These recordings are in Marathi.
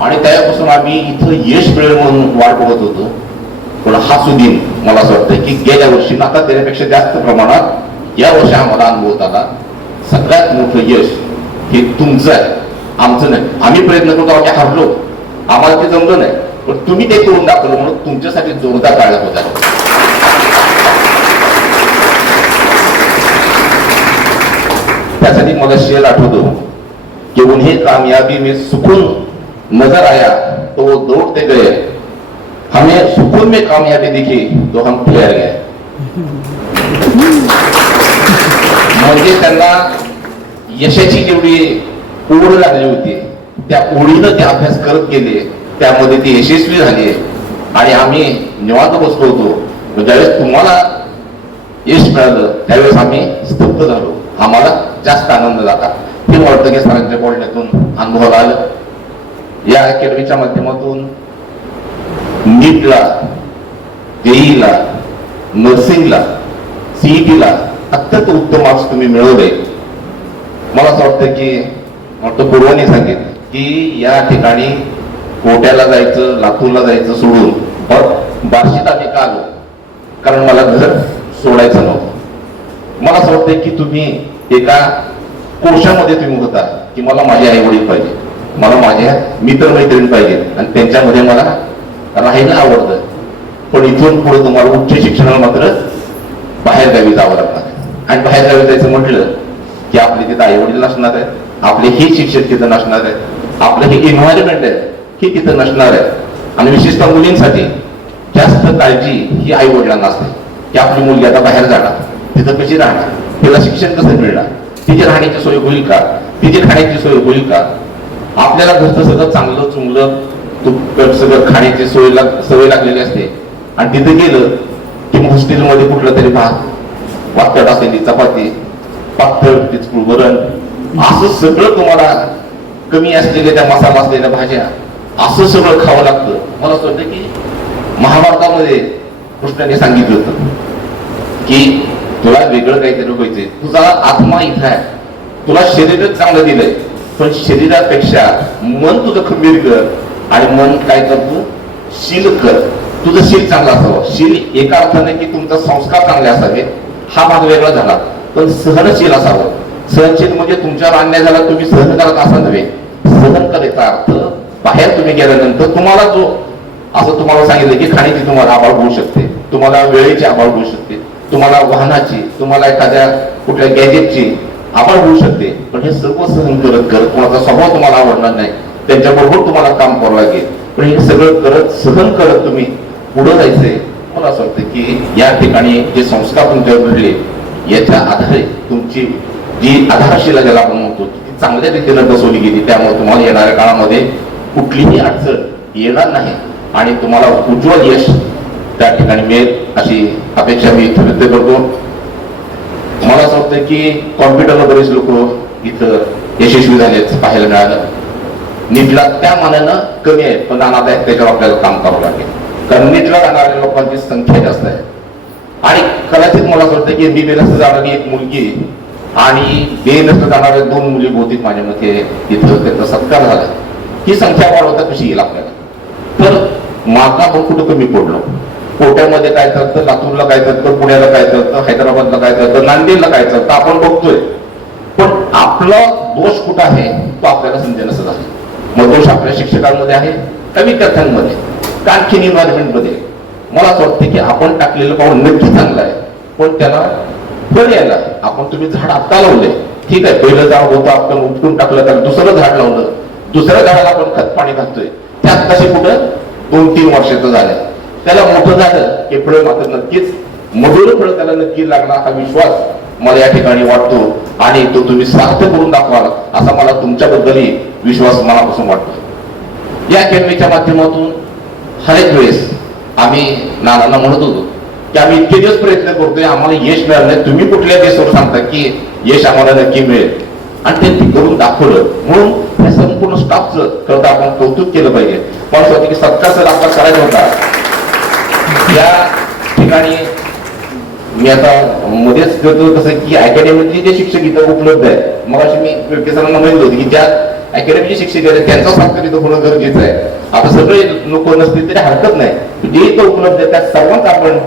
आणि त्यापासून आम्ही इथं यश मिळेल म्हणून वाट बघत होतो. पण हा सुदीन मला असं वाटतं की गेल्या वर्षी आता त्याच्यापेक्षा जास्त प्रमाणात या वर्षी आम्हाला अनुभवत आला. सगळ्यात मोठं यश हे तुमचं आहे. आमचं नाही. आम्ही प्रयत्न करतो आम्ही हरलो. आम्हाला ते जमलं नाही. पण तुम्ही ते करून दाखवलं म्हणून तुमच्यासाठी जोरदार काढला होता त्यासाठी मला शेल आठवतो. कि उन्हें कामयाबी में सुकून नजर आया तो वो दौड़ते गए। हमें सुकून में कामयाबी दिखी तो हम ठहर गए। म्हणजे त्यांना यशाची जेवढी ओढ लागली होती त्या ओढीनं ते अभ्यास करत गेले त्यामध्ये ती यशस्वी झाली आणि आम्ही निवांत बसलो होतो. ज्यावेळेस तुम्हाला यश मिळालं त्यावेळेस आम्ही स्तब्ध झालो. आम्हाला जास्त आनंद झाला. हे वाटतं की सरांच्या बोलण्यातून अनुभव आलं. या अकॅडमीच्या माध्यमातून नीटला जेईला नर्सिंगला सीईटीला अत्यंत उत्तम मार्क्स तुम्ही मिळवले. मला असं वाटतं की वाटतं पूर्वाने सांगितलं की या ठिकाणी कोट्याला जायचं लातूरला जायचं सोडून पण बार्शीत आम्ही का आलो? कारण मला घर सोडायचं नव्हतं. मला असं वाटतं की तुम्ही एका कोशामध्ये तुम्ही होता की मला माझे आई वडील पाहिजे. मला माझ्या मित्रमैत्रीण पाहिजे. आणि त्यांच्यामध्ये मला राहायला आवडतं. पण इथून पुढे तुम्हाला उच्च शिक्षणाला मात्र बाहेर गावी जावं लागणार आणि बाहेर गावी जायचं म्हटलं की आपले तिथं आई वडील नसणार आहेत आपले हे शिक्षक तिथं नसणार आहेत आपलं हे एन्व्हायरमेंट आहे हे तिथं नसणार आहे आणि विशेषतः मुलींसाठी जास्त काळजी ही आई वडिलांना असते. की आपली मुलगी आता बाहेर जाणार तिथं कशी राहणार तिला शिक्षण कसं मिळणार तिची राहण्याची सोय होईल का तिची खाण्याची सोय होईल का आपल्याला घरचं सगळं चांगलं चुंगलं तुपकट सगळं खाण्याची सोय लाग सवय लागलेली असते. आणि तिथे गेलं की मग हॉस्टेलमध्ये कुठलं तरी भात पातळ असेल चपाती पातळ तिचकुळ वरण. असं सगळं तुम्हाला कमी असलेल्या त्या मसाला असलेल्या भाज्या असं सगळं खावं लागतं. मला असं वाटतं की महाभारतामध्ये कृष्णाने सांगितलं होतं की तुला वेगळं काहीतरी व्हायचंय. तुझा आत्मा इथं आहे. तुला शरीरच चांगलं दिलंय. पण शरीरापेक्षा मन तुझं खंबीर कर आणि मन काय कर तू? शील कर. तुझं शील चांगलं असावं. शील एका अर्थाने की तुमचा संस्कार चांगले असावे. हा भाग वेगळा झाला. पण सहनशील असावं. सहनशील म्हणजे तुमच्यावर अन्याय झाला तुम्ही सहन करत असा नव्हे. सहन करायचा अर्थ बाहेर तुम्ही गेल्यानंतर तुम्हाला जो असं तुम्हाला सांगितलं की खाण्याची तुम्हाला आबाळ होऊ शकते. तुम्हाला वेळेची आबाळ होऊ शकते. तुम्हाला वाहनाची तुम्हाला एखाद्या कुठल्या गॅजेटची आबाळ होऊ शकते. पण हे सर्व सहन करत करत कोणाचा स्वभाव तुम्हाला आवडणार नाही. त्यांच्याबरोबर तुम्हाला काम करावं लागेल. पण हे सगळं करत सहन करत तुम्ही पुढे जायचंय. मला असं वाटतं की या ठिकाणी जे संस्कार तुमच्यावर घडले याच्या आधारे तुमची जी आधारशिला ज्याला आपण म्हणतो ती चांगल्या रीतीनं बसवली गेली. त्यामुळे तुम्हाला येणाऱ्या काळामध्ये कुठलीही अडचण येणार नाही. आणि तुम्हाला उज्ज्वल यश त्या ठिकाणी मिळेल अशी अपेक्षा मी व्यक्त करतो. मला असं वाटतं की कॉम्प्युटरला बरेच लोक इथं यशस्वी झालेत पाहायला मिळालं. नीटला त्या मानानं कमी आहेत पण आता आहेत त्याच्यावर आपल्याला काम करावं लागेल. कारण नीटला जाणाऱ्या लोकांची संख्या जास्त आहे. आणि कदाचित मला असं वाटतं की एमबीबीएस जाणारी एक मुलगी आणि बीएमएस जाणाऱ्या दोन मुली बहुतेक माझ्या मते इथं त्यांचा सत्कार झाला. ही संख्या वाढवता कशी येईल आपल्याला? तर माका आपण कुठं कमी पडलो. कोट्यामध्ये काय चालतं लातूरला काय चालतं पुण्याला काय चालतं हैदराबादला काय चालतं नांदेडला काय चालतं आपण बघतोय. पण आपला दोष कुठं आहे तो आपल्याला समजेनसं आहे मग दोष आपल्या शिक्षकांमध्ये आहे का विद्यार्थ्यांमध्ये का आणखीन मध्ये मला असं वाटतं की आपण टाकलेलं पाऊल नक्की चांगलं आहे. पण त्याला फळ यायला आपण तुम्ही झाड आत्ता लावले ठीक आहे पहिलं झाड होतं आपण उपटून टाकलं तर दुसरं झाड लावलं. दुसऱ्या झाडाला आपण खत पाणी घालतोय ते आत्ताशी कुठं दोन तीन वर्षाचं झालंय. त्याला मोठं झालं. की फळ मात्र नक्कीच मधुर फळ त्याला नक्की लागला हा विश्वास मला या ठिकाणी वाटतो आणि तो तुम्ही सार्थ करून दाखवाल असा मला तुमच्याबद्दलही विश्वास मनापासून वाटतो. या अकॅडमीच्या माध्यमातून हरेक वेळेस आम्ही नानांना म्हणत होतो की आम्ही इतके दिवस प्रयत्न करतोय आम्हाला यश मिळालं नाही. तुम्ही कुठल्या देशावर सांगता की यश आम्हाला नक्की मिळेल? आणि ते करून दाखवलं. म्हणून या संपूर्ण स्टाफचं करता आपण कौतुक केलं पाहिजे. मला असं वाटतं की सत्कार सर आपला करायचा होता. या ठिकाणी मी आता मध्येच करतो कसं की अकॅडमीतले जे शिक्षक इथं उपलब्ध आहेत मग अशी मी केसरांना माहीत होती की त्या अकॅडमीचे शिक्षक आहेत त्यांचा साथ तिथं होणं गरजेचं आहे. आता सगळे लोक नसतील तरी हरकत नाही. जे इथं उपलब्ध आहे त्या सर्वांचा आपण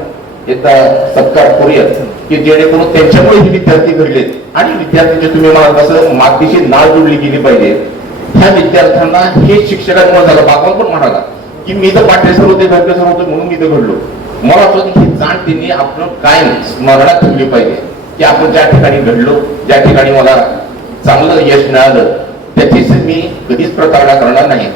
एकदा सत्कार करूया की जेणेकरून त्यांच्यामुळे हे विद्यार्थी घडलेत. आणि विद्यार्थ्यांचे तुम्ही मला कसं मातीशी नाळ जोडली गेली पाहिजे. ह्या विद्यार्थ्यांना हे शिक्षकांमुळे झालं. बाबा पण म्हणाला. की मी तर पाठ्यसर होते घरपेसर होते म्हणून मी तर घडलो. मला असं की ही जाण त्यांनी आपण काय स्मरणात ठेवली पाहिजे की आपण ज्या ठिकाणी घडलो ज्या ठिकाणी मला चांगलं यश मिळालं त्याचीच मी कधीच प्रतारणा करणार नाही.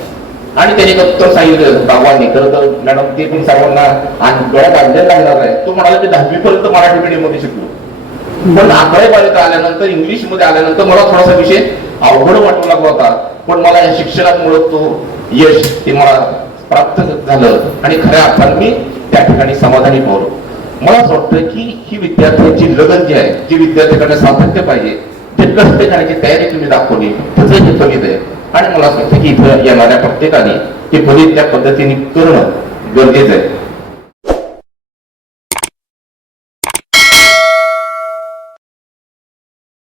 आणि त्याने उत्तर सांगितलं बाबांनी खरं तर मॅडम ते पण सर्वांना आणि डोळ्यात आणलेलं लागणार आहे. तो म्हणाला की दहावी पर्यंत मराठी मीडियममध्ये शिकलो. पण अकरावी बारावीत आल्यानंतर इंग्लिशमध्ये आल्यानंतर मला थोडासा विषय अवघड वाटू लागला होता. पण मला या शिक्षणामुळे तो यश ते मला प्राप्त झालं आणि खऱ्या अर्थाने मी त्या ठिकाणी समाधानी पावलो मला असं वाटतं की ही विद्यार्थ्यांची लगन जी आहे जी विद्यार्थ्यांकडे सातत्य पाहिजे ते कष्ट करण्याची तयारी तुम्ही दाखवली त्याचं हे फलित आहे. आणि मला असं वाटतं की इथं येणाऱ्या प्रत्येकाने हे फलित त्या पद्धतीने करणं गरजेचं आहे.